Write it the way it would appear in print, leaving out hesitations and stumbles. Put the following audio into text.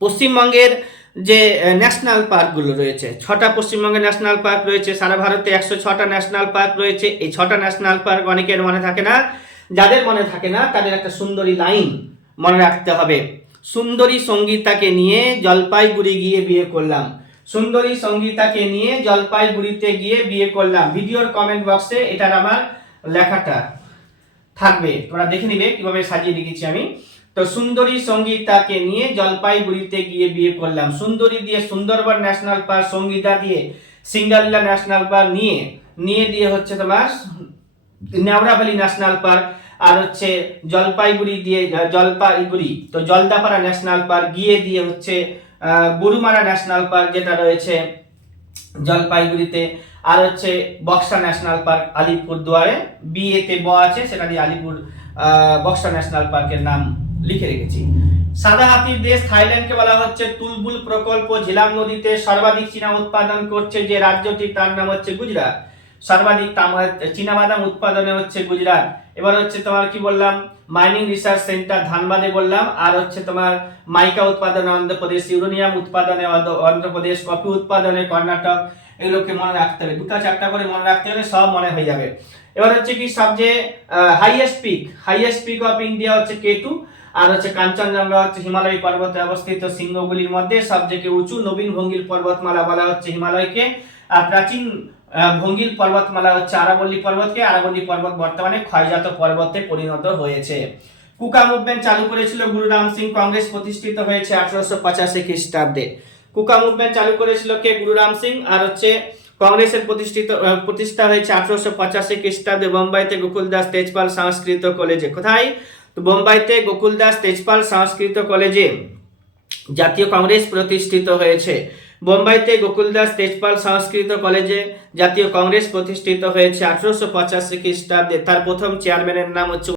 পশ্চিমবঙ্গের যে ন্যাশনাল পার্কগুলো রয়েছে, 6টা পশ্চিমবঙ্গের ন্যাশনাল পার্ক রয়েছে, সারা ভারতে 106টা ন্যাশনাল পার্ক রয়েছে। এই 6টা ন্যাশনাল পার্ক অনেকের মনে থাকে না, যাদের মনে থাকে না তাদের একটা সুন্দরী লাইন মনে রাখতে হবে। সুন্দরী সঙ্গীতাকে নিয়ে জলপাইগুড়ি গিয়ে বিয়ে করলাম, সুন্দরী সঙ্গীতাকে নিয়ে জলপাইগুড়িতে গিয়ে বিয়ে করলাম। ভিডিওর কমেন্ট বক্সে এটার আমার লেখাটা থাকবে, তোমরা দেখে নিবে কিভাবে সাজিয়ে লিখেছি আমি। তো সুন্দরী সঙ্গীতাকে নিয়ে জলপাইগুড়িতে গিয়ে বিয়ে করলাম, সুন্দরী দিয়ে সুন্দরবন ন্যাশনাল পার্ক, সঙ্গীতা দিয়ে সিঙ্গাল্লা ন্যাশনাল পার্ক, নিয়ে দিয়ে হচ্ছে তোমার নেওড়াবালি ন্যাশনাল পার্ক, আর হচ্ছে জলপাইগুড়ি দিয়ে জলপাইগুড়ি তো জলদাপাড়া ন্যাশনাল পার্ক, গিয়ে দিয়ে হচ্ছে গরুমারা ন্যাশনাল পার্ক যেটা রয়েছে জলপাইগুড়িতে, আর হচ্ছে বক্সা ন্যাশনাল পার্ক আলিপুরদুয়ারে, বিয়েতে ব আছে সেটা দিয়ে আলিপুর বক্সা ন্যাশনাল পার্কের নাম লিখে রেখেছি। সাদা হাতির দেশ থাইল্যান্ডকে বলা হচ্ছে তুলবুল প্রকল্প। ঝিলাম নদীতে সর্বাধিক চীনা উৎপাদন করছে যে রাজ্যটি, তার নাম হচ্ছে গুজরাট। সর্বাধিক চীনাবাদাম উৎপাদনে হচ্ছে গুজরাট। এবার হচ্ছে তোমার কি বললাম, মাইনিং রিসার্চ সেন্টার ধানবাদে বললাম, আর হচ্ছে তোমার মাইকা উৎপাদনে অন্ধ্রপ্রদেশ, ইউরেনিয়াম উৎপাদনে অন্ধ্রপ্রদেশ, কফি উৎপাদনে কর্ণাটক। এগুলোকে মনে রাখতে হবে, 2টা-4টা করে মনে রাখতে হলে সব মনে হয়ে যাবে। এবার হচ্ছে কি সবচেয়ে হাইয়েস্ট পিক অফ ইন্ডিয়া হচ্ছে K2, আর হচ্ছে কাঞ্চনজঙ্ঘা হচ্ছে হিমালয় পর্বতে অবস্থিত শৃঙ্গগুলির মধ্যে সবথেকে উঁচু। নবীন ভঙ্গিল পর্বতমালা বলা হচ্ছে হিমালয়কে, আর প্রাচীন ভঙ্গিল পর্বতমালা হচ্ছে আরাবল্লী পর্বতকে। আরাবল্লী পর্বত বর্তমানে ক্ষয়জাত পর্বতে পরিণত হয়েছে। কুকা মুভমেন্ট চালু করেছিল গুরু রাম সিং, কংগ্রেস প্রতিষ্ঠিত হয়েছে 1885 খ্রিস্টাব্দে। কুকা মুভমেন্ট চালু করেছিল কে? গুরু রাম সিং। আর হচ্ছে কংগ্রেসের প্রতিষ্ঠা হয়েছে 1885 খ্রিস্টাব্দে বোম্বাইতে গোকুলদাস তেজপাল সংস্কৃত কলেজে। কোথায়? তো বোম্বাইতে গোকুলদাস তেজপাল সংস্কৃত কলেজে জাতীয় কংগ্রেস প্রতিষ্ঠিত হয়েছে। বোম্বাইতে গোকুলদাস তেজপাল সংস্কৃত কলেজে জাতীয় কংগ্রেস প্রতিষ্ঠিত হয়েছে 1885 খ্রিস্টাব্দে। তার প্রথম চেয়ারম্যানের নাম হচ্ছে